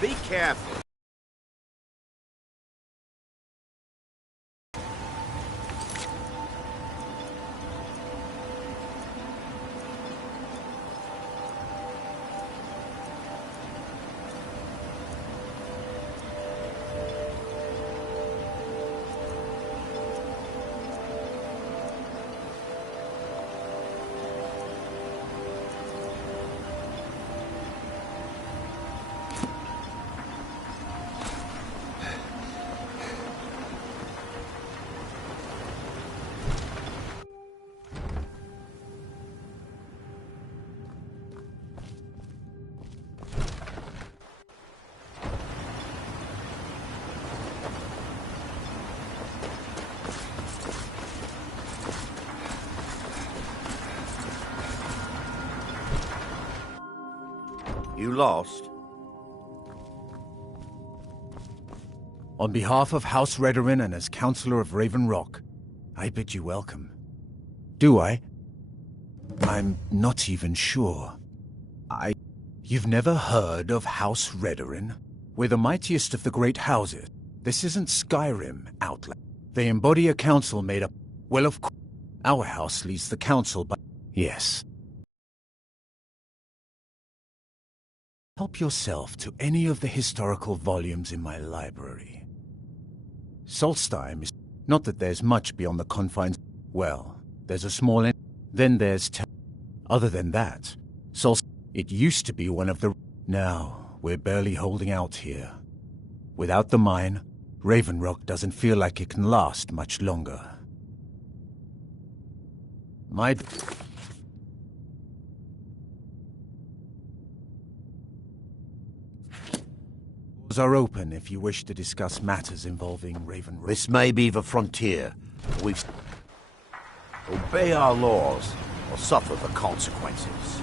Be careful. You lost? On behalf of House Redorin and as Councillor of Raven Rock, I bid you welcome. Do I? I'm not even sure. You've never heard of House Redorin? We're the mightiest of the great houses. This isn't Skyrim, Outland. They embody a council made up... Well, of course, our house leads the council, but... Yes. Help yourself to any of the historical volumes in my library. Solstheim is... Not that there's much beyond the confines... Well, there's a small... Then there's... Other than that, It used to be one of the... Now, we're barely holding out here. Without the mine, Raven Rock doesn't feel like it can last much longer. My... Doors are open if you wish to discuss matters involving Raven Rock. This may be the frontier. We've... Obey our laws, or suffer the consequences.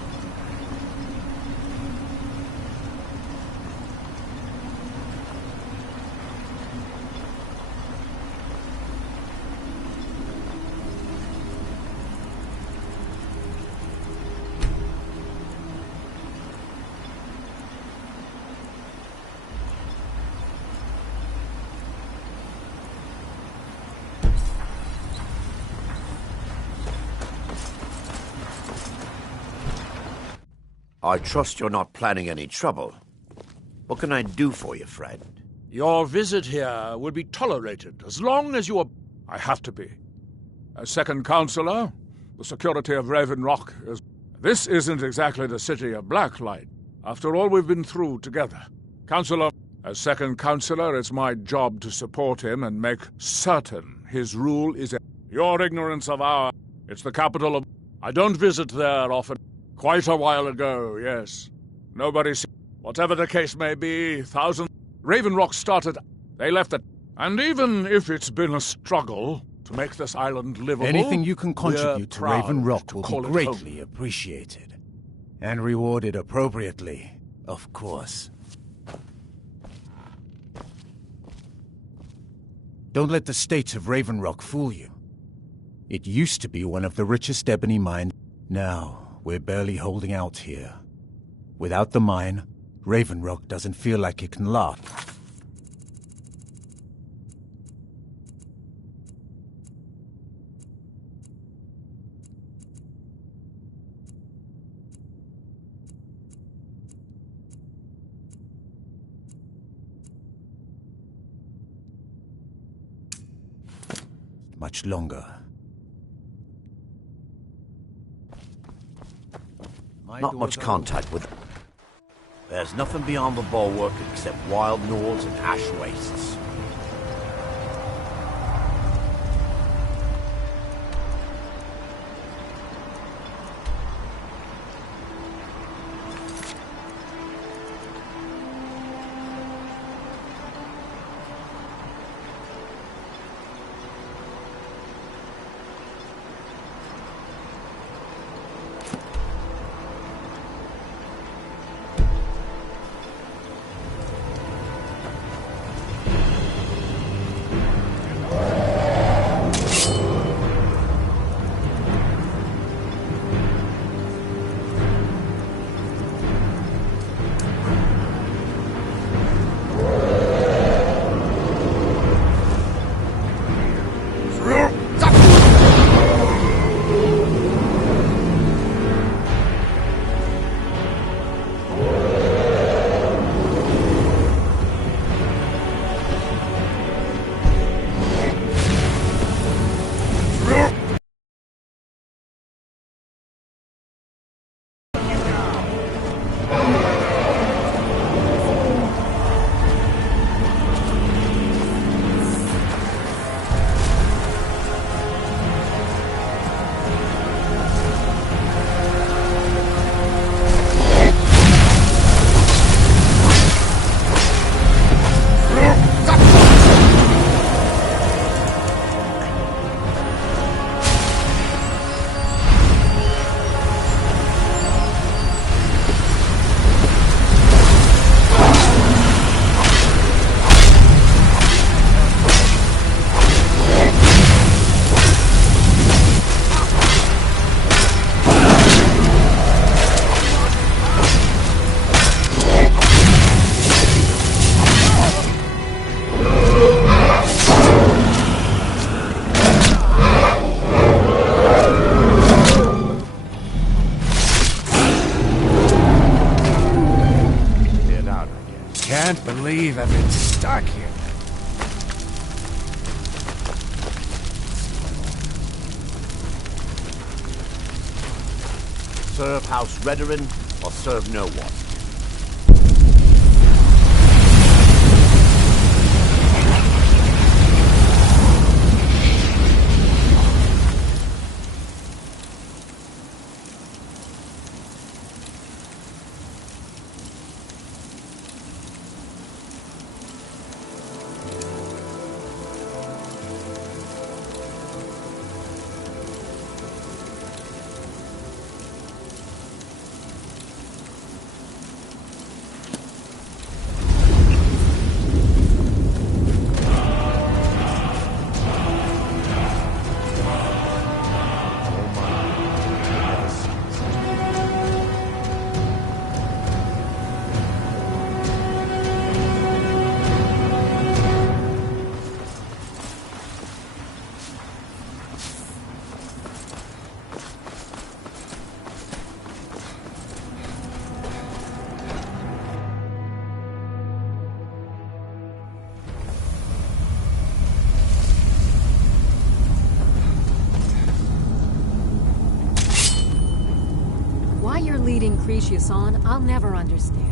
I trust you're not planning any trouble. What can I do for you, friend? Your visit here will be tolerated as long as you are... I have to be. As second councillor, the security of Raven Rock is... This isn't exactly the city of Blacklight, after all we've been through together. Councillor, as second councillor, it's my job to support him and make certain his rule is... Your ignorance of our... It's the capital of... I don't visit there often. Quite a while ago, yes. Nobody... Whatever the case may be, thousands... Raven Rock started... They left it. And even if it's been a struggle to make this island livable... Anything you can contribute to Raven Rock will be greatly appreciated. And rewarded appropriately, of course. Don't let the state of Raven Rock fool you. It used to be one of the richest ebony mines. Now... We're barely holding out here. Without the mine, Raven Rock doesn't feel like it can last. Much longer. Not much contact with... There's nothing beyond the bulwark except wild knolls and ash wastes. Can't believe I've been stuck here. Serve House Redorin, or serve no one. Why you're leading Cretius on, I'll never understand.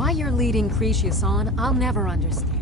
Why you're leading Cretius on, I'll never understand.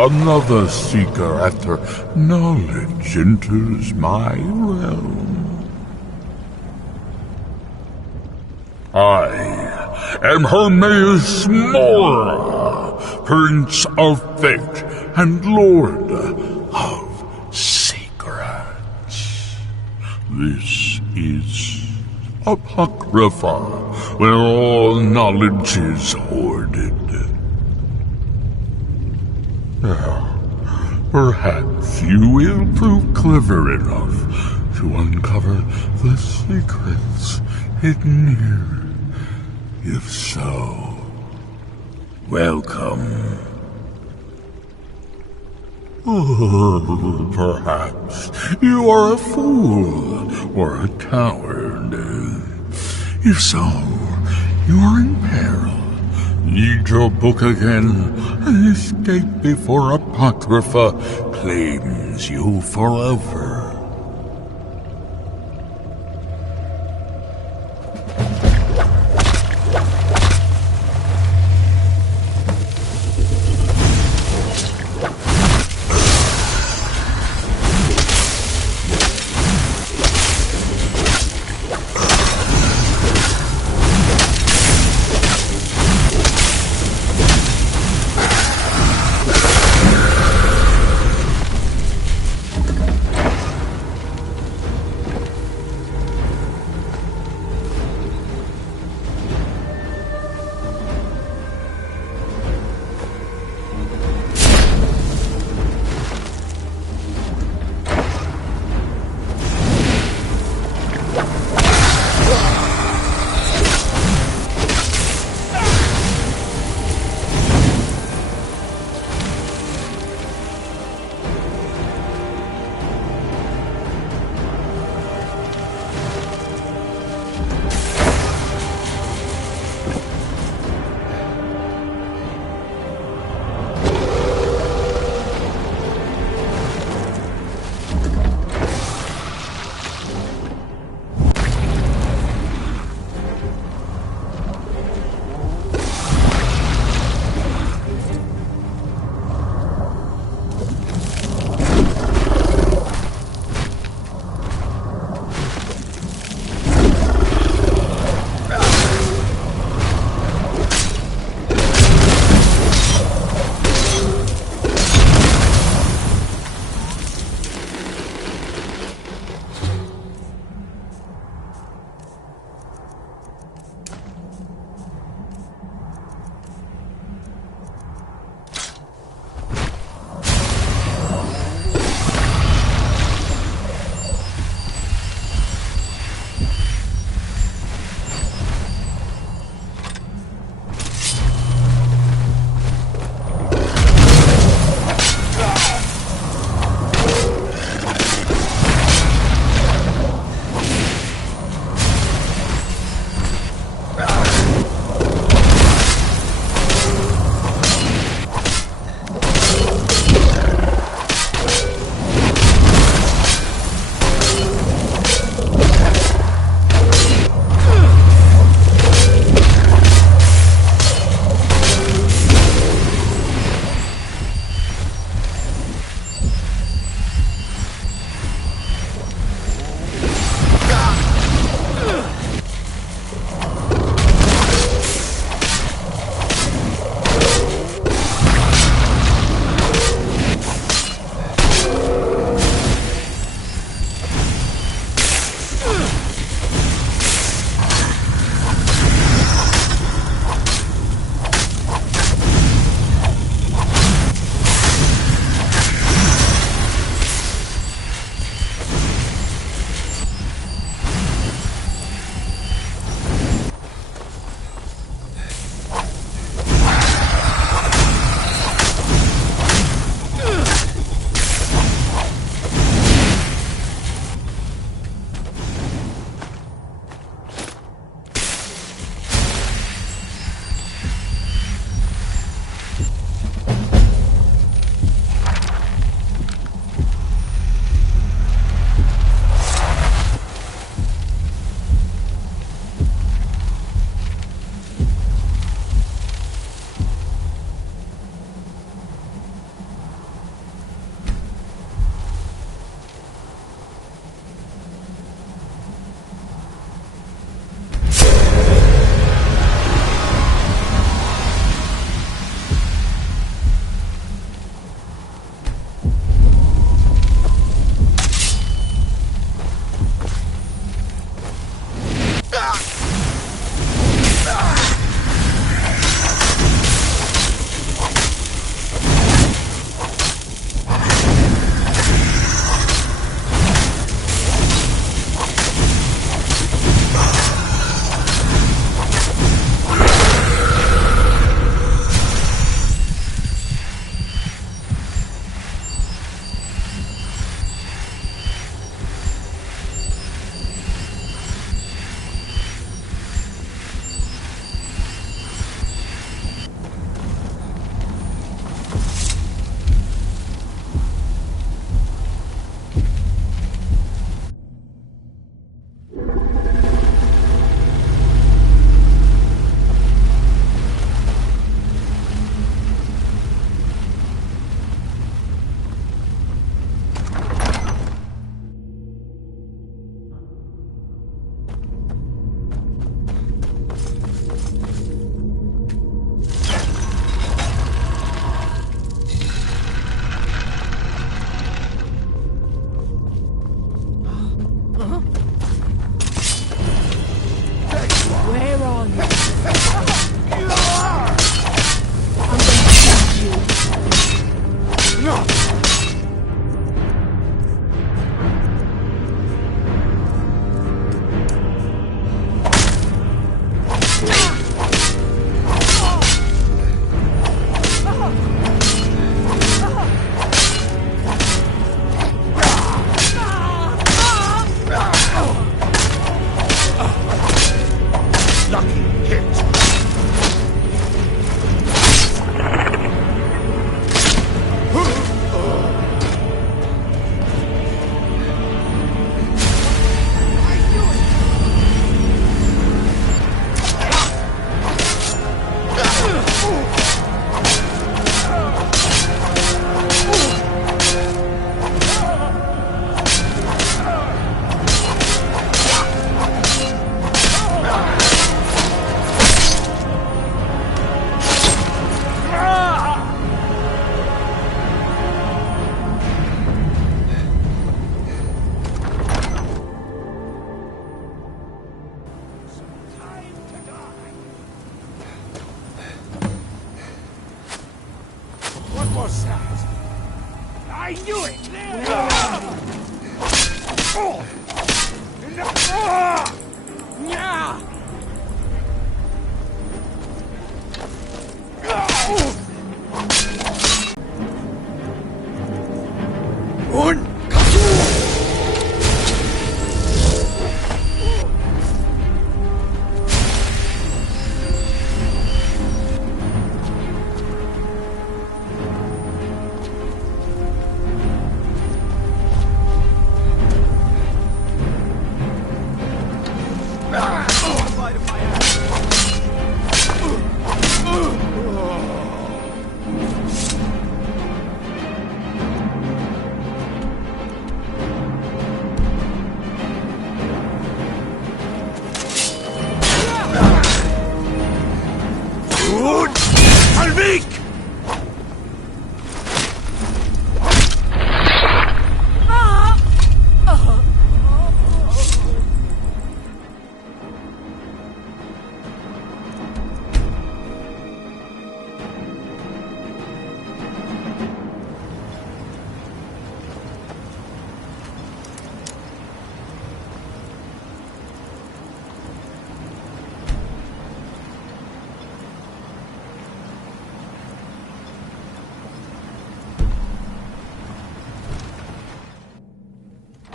Another seeker after knowledge enters my realm. I am Hermaeus Mora, Prince of Fate and Lord of Secrets. This is Apocrypha, where all knowledge is hoarded. Perhaps you will prove clever enough to uncover the secrets hidden here. If so, welcome. Perhaps you are a fool or a coward. If so, you are in peril. Read your book again and escape before Apocrypha claims you forever.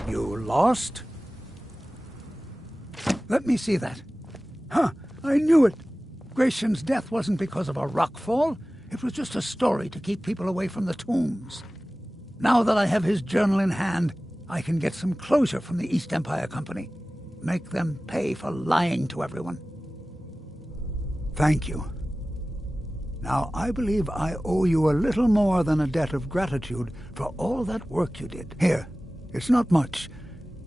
You lost? Let me see that. Huh, I knew it. Gratian's death wasn't because of a rockfall. It was just a story to keep people away from the tombs. Now that I have his journal in hand, I can get some closure from the East Empire Company. Make them pay for lying to everyone. Thank you. Now, I believe I owe you a little more than a debt of gratitude for all that work you did. Here, it's not much,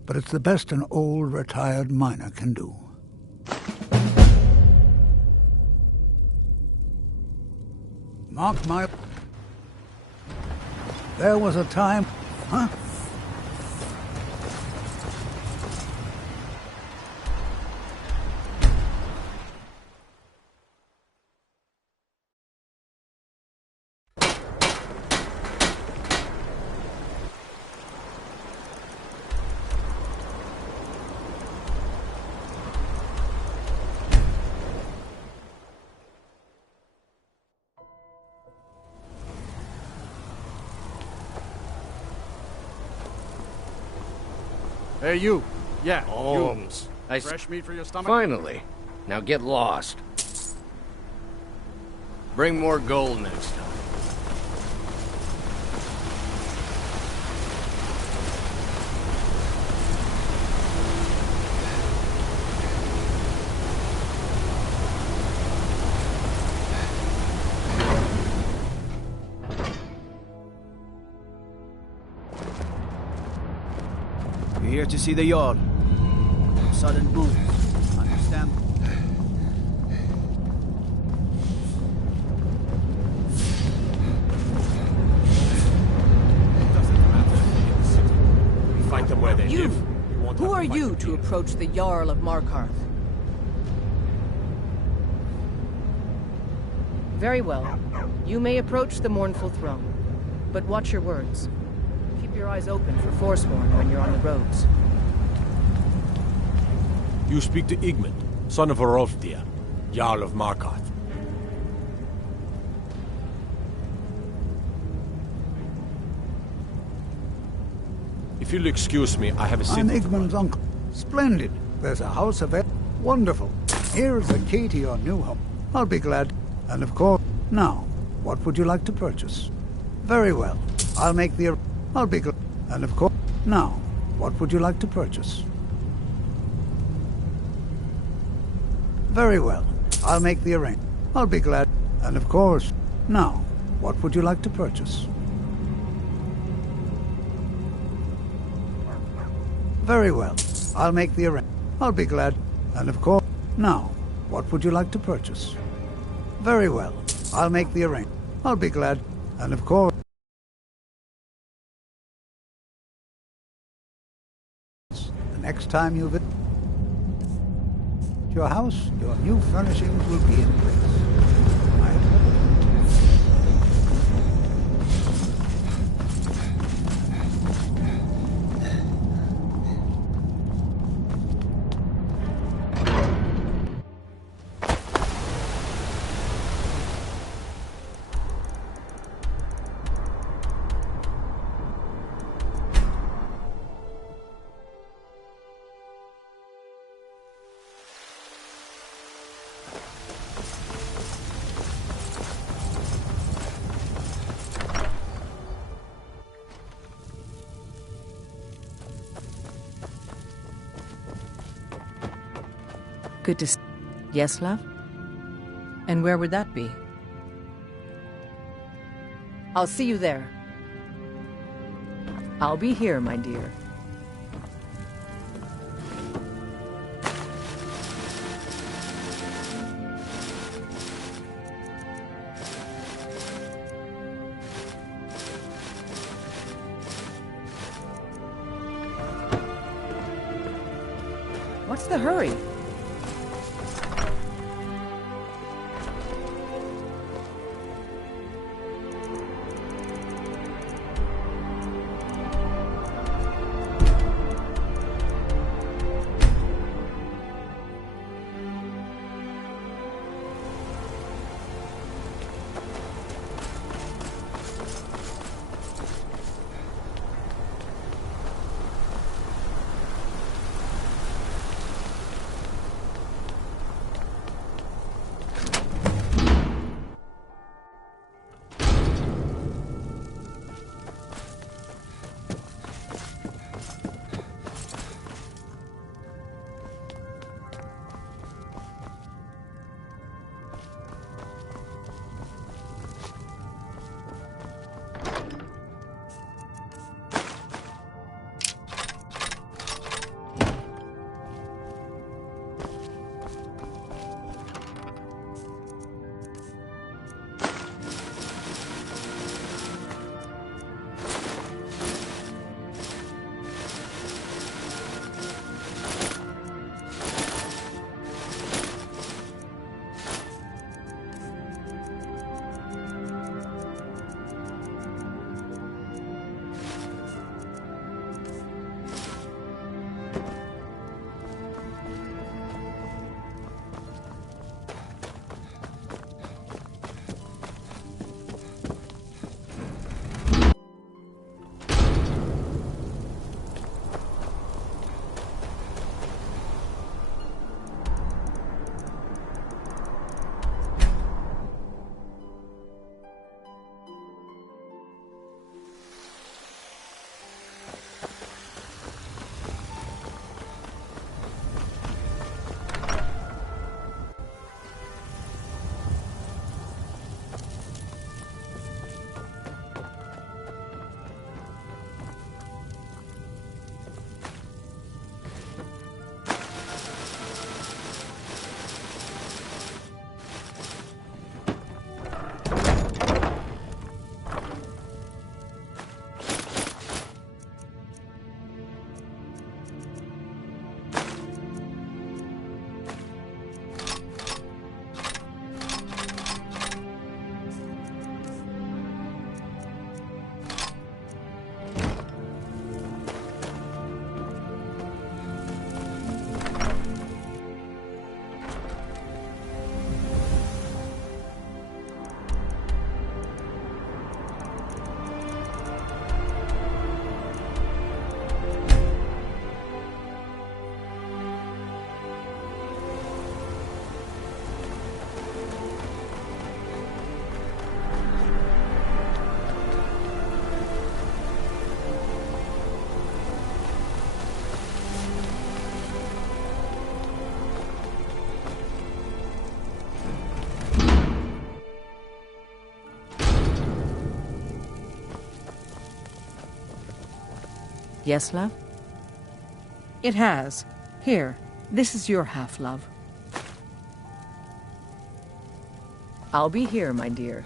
but it's the best an old retired miner can do. Mark my... There was a time... Huh? Hey, you. Yeah, Holmes. you. Fresh meat for your stomach? Finally. Now get lost. Bring more gold next time. You're here to see the yard. Sudden boom. Understand? We fight them where they You! live. We won't Who have are to fight you them to here. approach the Jarl of Markarth? Very well. You may approach the mournful throne. But watch your words. Keep your eyes open for Forsworn when you're on the roads. You speak to Igmund, son of Werewolf, Jarl of Markarth. If you'll excuse me, I have a I'm secret. Igmund's uncle. Splendid. There's a house of it. Wonderful. Here's the key to your new home. I'll be glad. And of course, now, what would you like to purchase? Very well. I'll make the... I'll be glad. And of course, now, what would you like to purchase? Very well. I'll make the arrangement. I'll be glad. And of course, now, what would you like to purchase? Very well. I'll make the arrangement. I'll be glad. And of course, now, what would you like to purchase? Very well. I'll make the arrangement. I'll be glad. And of course, the next time you visit your house, your new furnishings will be in place. Good to see. Yes, love? And where would that be? I'll see you there. I'll be here, my dear. What's the hurry? Yes, love? It has. Here, this is your half, love. I'll be here, my dear.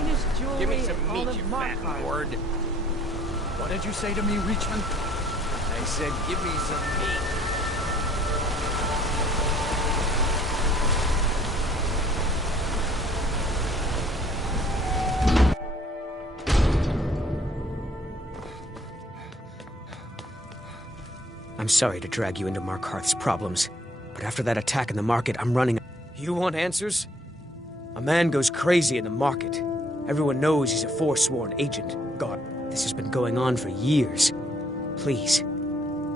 finest jewelry Give me in some all meat, of you Markarth. fat lord. What did you say to me, Reachman? I said, give me some meat. I'm sorry to drag you into Markarth's problems, but after that attack in the market, I'm running. You want answers? A man goes crazy in the market. Everyone knows he's a forsworn agent. God, this has been going on for years. Please,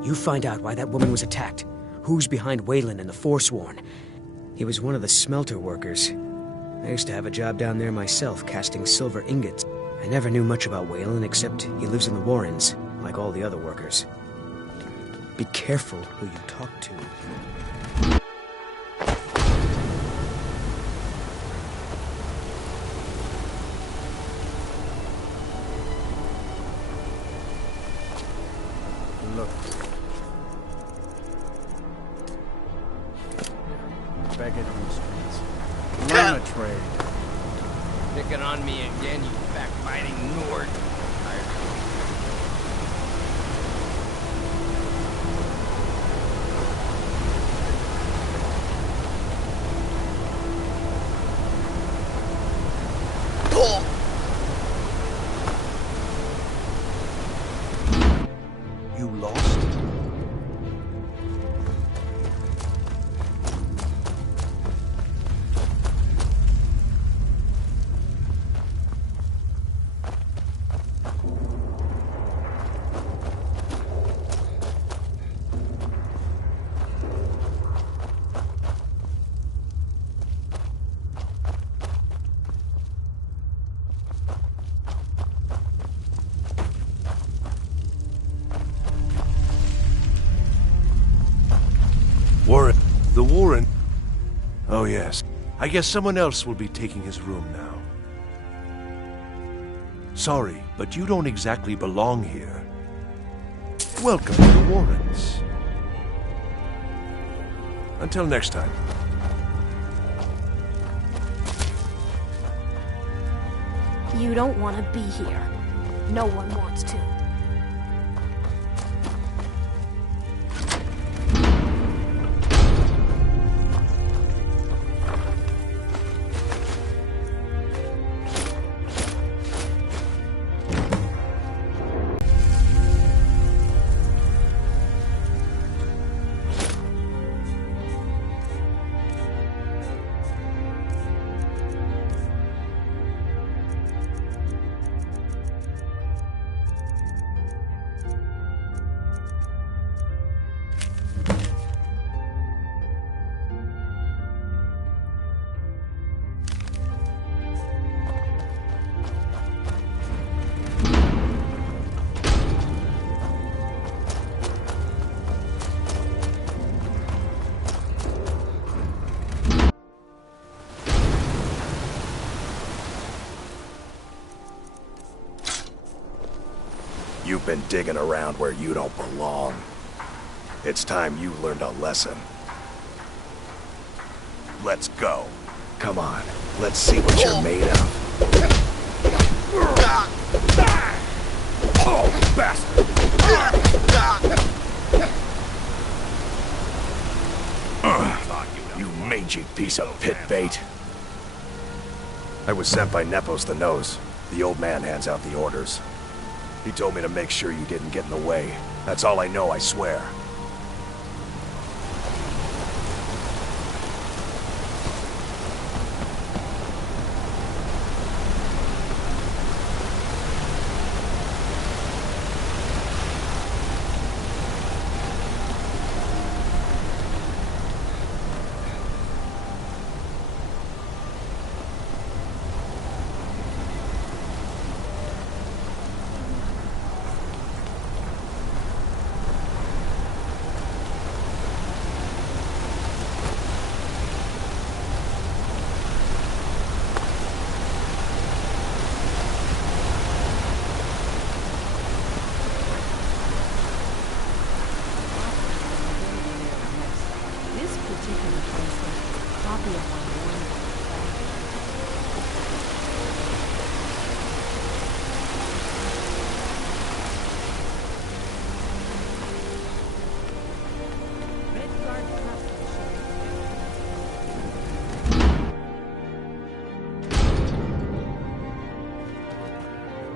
you find out why that woman was attacked. Who's behind Wayland and the Forsworn? He was one of the smelter workers. I used to have a job down there myself, casting silver ingots. I never knew much about Wayland except he lives in the Warrens, like all the other workers. Be careful who you talk to. Look. Beg it on the streets. Learn a trade. Picking on me again, you backbiting Nord. You lost? The Warren? Oh yes. I guess someone else will be taking his room now. Sorry, but you don't exactly belong here. Welcome to the Warrens. Until next time. You don't want to be here. No one wants to. You've been digging around where you don't belong. It's time you learned a lesson. Let's go. Come on, let's see what you're made of. Oh, bastard! You mangy piece of pit bait. I was sent by Nepos the Nose. The old man hands out the orders. He told me to make sure you didn't get in the way. That's all I know, I swear.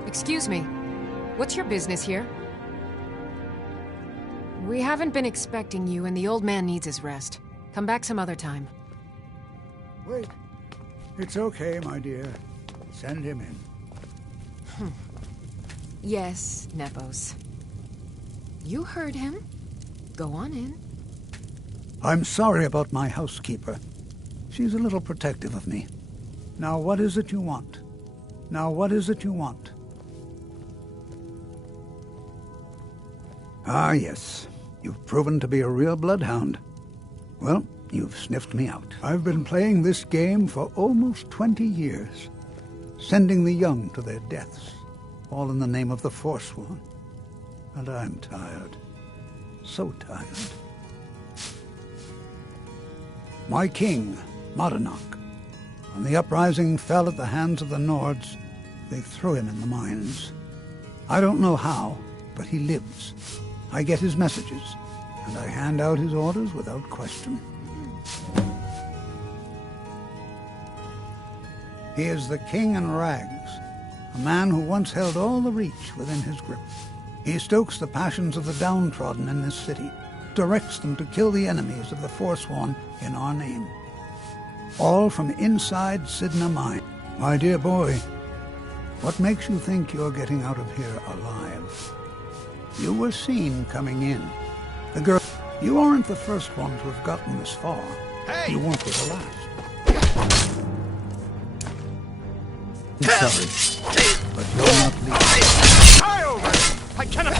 Excuse me. What's your business here? We haven't been expecting you, and the old man needs his rest. Come back some other time. Wait. It's okay, my dear. Send him in. Yes, Nepos. You heard him. Go on in. I'm sorry about my housekeeper. She's a little protective of me. Now what is it you want? Now what is it you want? Ah, yes. You've proven to be a real bloodhound. Well, you've sniffed me out. I've been playing this game for almost 20 years, sending the young to their deaths, all in the name of the Forsworn. And I'm tired. So tired. My king, Madanach, when the uprising fell at the hands of the Nords, they threw him in the mines. I don't know how, but he lives. I get his messages, and I hand out his orders without question. He is the king in rags, a man who once held all the Reach within his grip. He stokes the passions of the downtrodden in this city, directs them to kill the enemies of the Forsworn in our name. All from inside Sidna Mine. My dear boy, what makes you think you're getting out of here alive? You were seen coming in. The girl... You aren't the first one to have gotten this far. Hey! You won't be the last. I'm sorry, but you're not leaving. Die over! I cannot...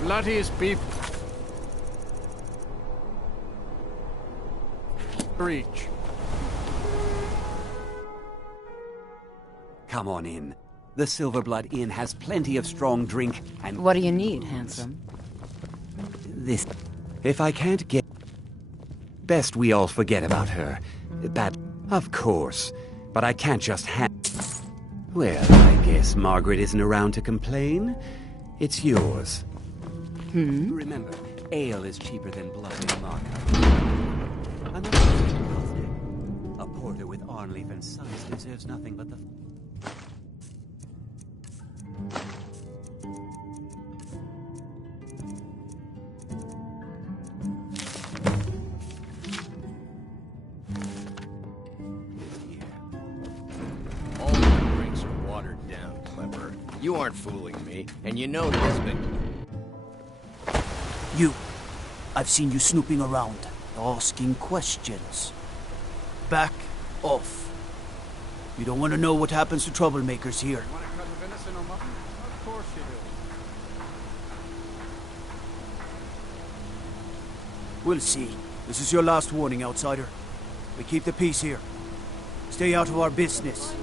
Bloodiest beef. Reach. Come on in. The Silverblood Inn has plenty of strong drink and... What do you need, handsome? This... If I can't get... Best we all forget about her. But, of course. But I can't just Well, I guess Margaret isn't around to complain. It's yours. Remember, ale is cheaper than blood in Markham. Another thing, a porter with Arnleif and Sons deserves nothing but the... All the drinks are watered down, Clever. You aren't fooling me, and you know this, but... You. I've seen you snooping around, asking questions. Back off. You don't want to know what happens to troublemakers here. Want a cut of venison or mutton? Of course you do. We'll see. This is your last warning, outsider. We keep the peace here. Stay out of our business.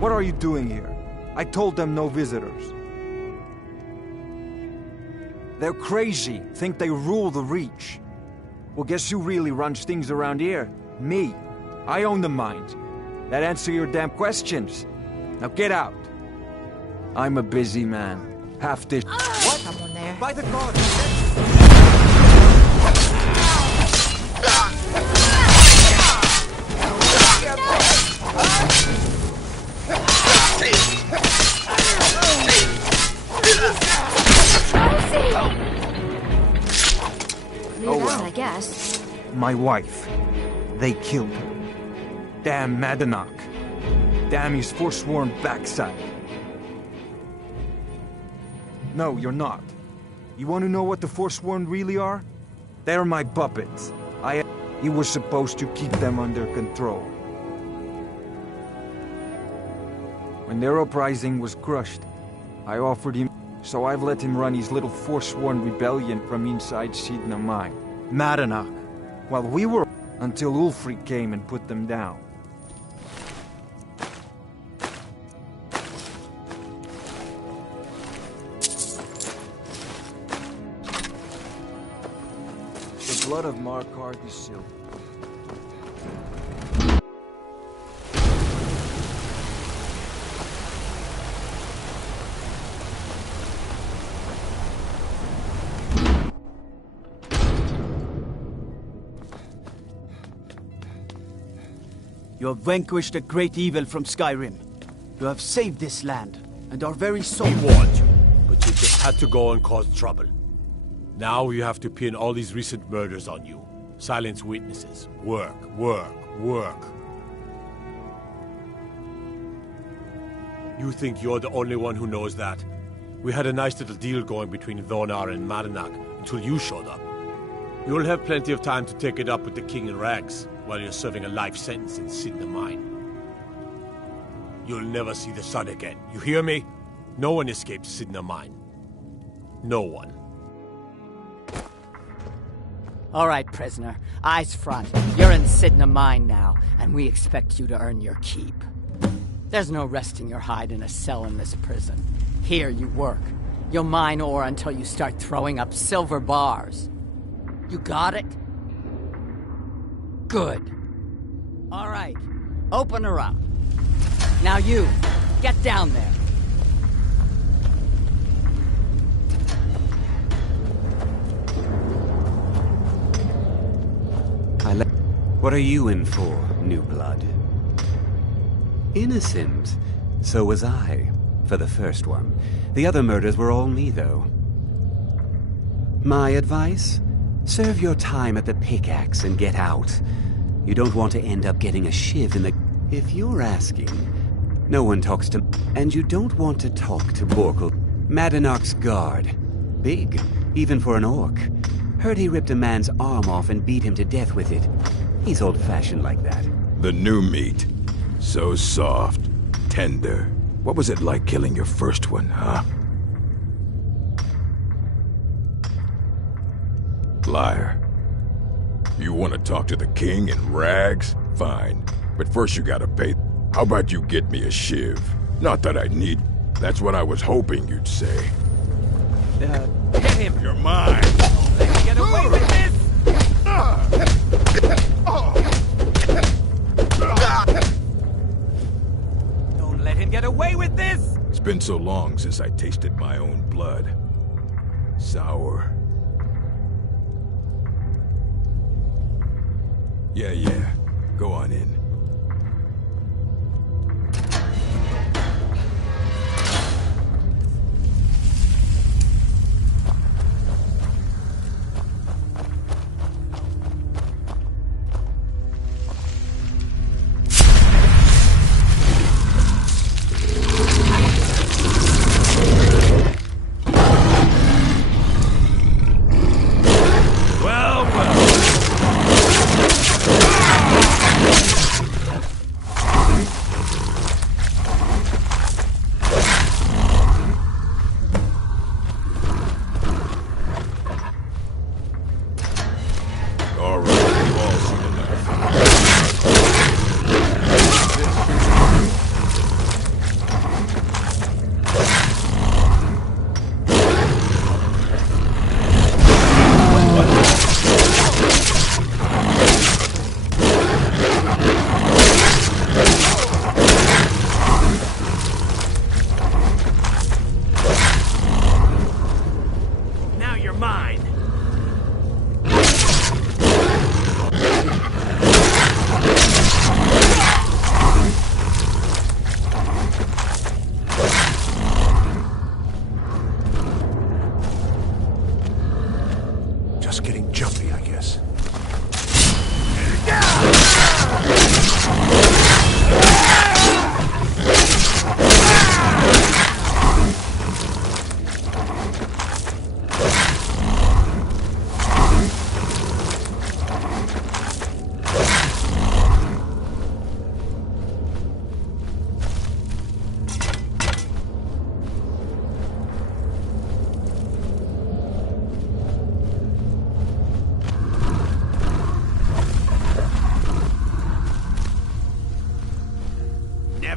What are you doing here? I told them no visitors. They're crazy, think they rule the Reach. Well, guess who really runs things around here? Me. I own the mines. That answer your damn questions. Now get out. I'm a busy man. Half this— What? Someone there. By the God! Oh well. I guess. My wife. They killed her. Damn Madanach. Damn his forsworn backside. No, you're not. You want to know what the Forsworn really are? They're my puppets. You were supposed to keep them under control. When their uprising was crushed, I offered him, so I've let him run his little Forsworn rebellion from inside Sidna Mine. Madanach. While we were— until Ulfric came and put them down. The blood of Markarth is silver. You have vanquished a great evil from Skyrim. You have saved this land, and our very soul— We warned you, but you just had to go and cause trouble. Now you have to pin all these recent murders on you. Silence witnesses. Work, work, work. You think you're the only one who knows that? We had a nice little deal going between Thonar and Madanach until you showed up. You'll have plenty of time to take it up with the king in rags while you're serving a life sentence in Sidna Mine. You'll never see the sun again. You hear me? No one escapes Sidna Mine. No one. All right, prisoner. Eyes front. You're in Sidna Mine now, and we expect you to earn your keep. There's no resting your hide in a cell in this prison. Here you work. You'll mine ore until you start throwing up silver bars. You got it? Good. All right. Open her up. Now you, get down there. What are you in for, new blood? Innocent. So was I, for the first one. The other murders were all me, though. My advice? Serve your time at the pickaxe and get out. You don't want to end up getting a shiv in the— If you're asking, no one talks to— And you don't want to talk to Borkul, Madanach's guard. Big, even for an orc. Heard he ripped a man's arm off and beat him to death with it. He's old-fashioned like that. The new meat. So soft, tender. What was it like killing your first one, huh? Liar. You want to talk to the king in rags? Fine. But first you gotta pay. How about you get me a shiv? Not that I need. That's what I was hoping you'd say. Hit him! You're mine! Let me get away with this! Don't let him get away with this! It's been so long since I tasted my own blood. Sour. Yeah. Go on in.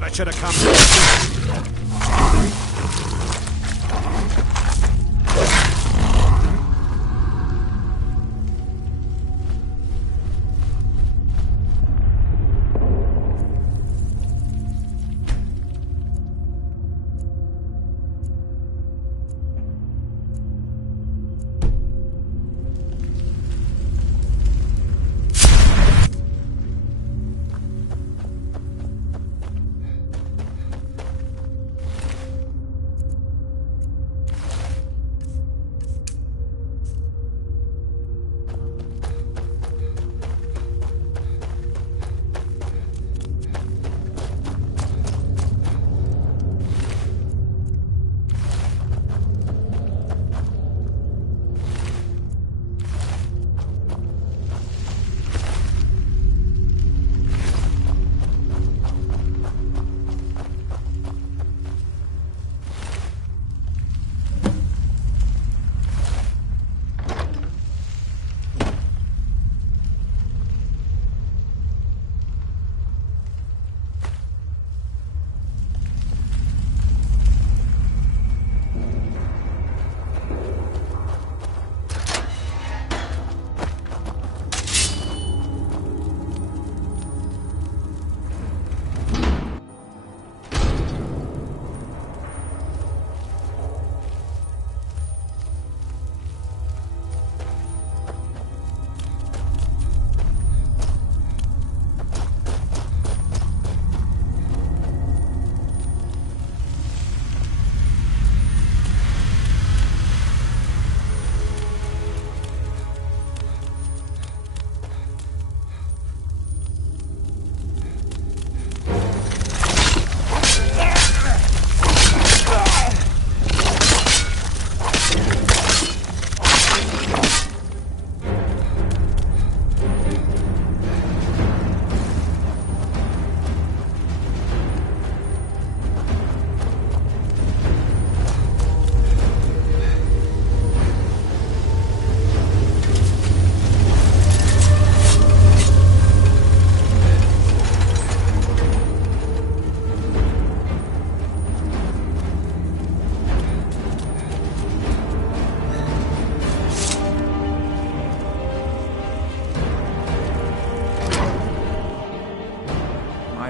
I should have come.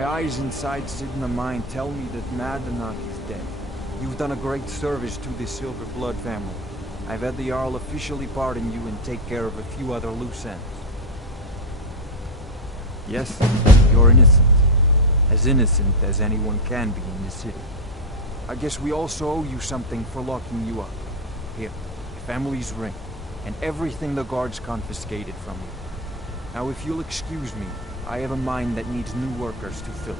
Eyes inside Sidna Mine tell me that Madanach is dead. You've done a great service to the Silver Blood family. I've had the Jarl officially pardon you and take care of a few other loose ends. Yes, you're innocent. As innocent as anyone can be in this city. I guess we also owe you something for locking you up. Here, your family's ring, and everything the guards confiscated from you. Now if you'll excuse me, I have a mine that needs new workers to fill it.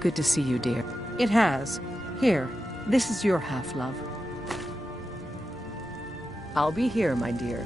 Good to see you, dear. It has. Here, this is your half, love. I'll be here, my dear.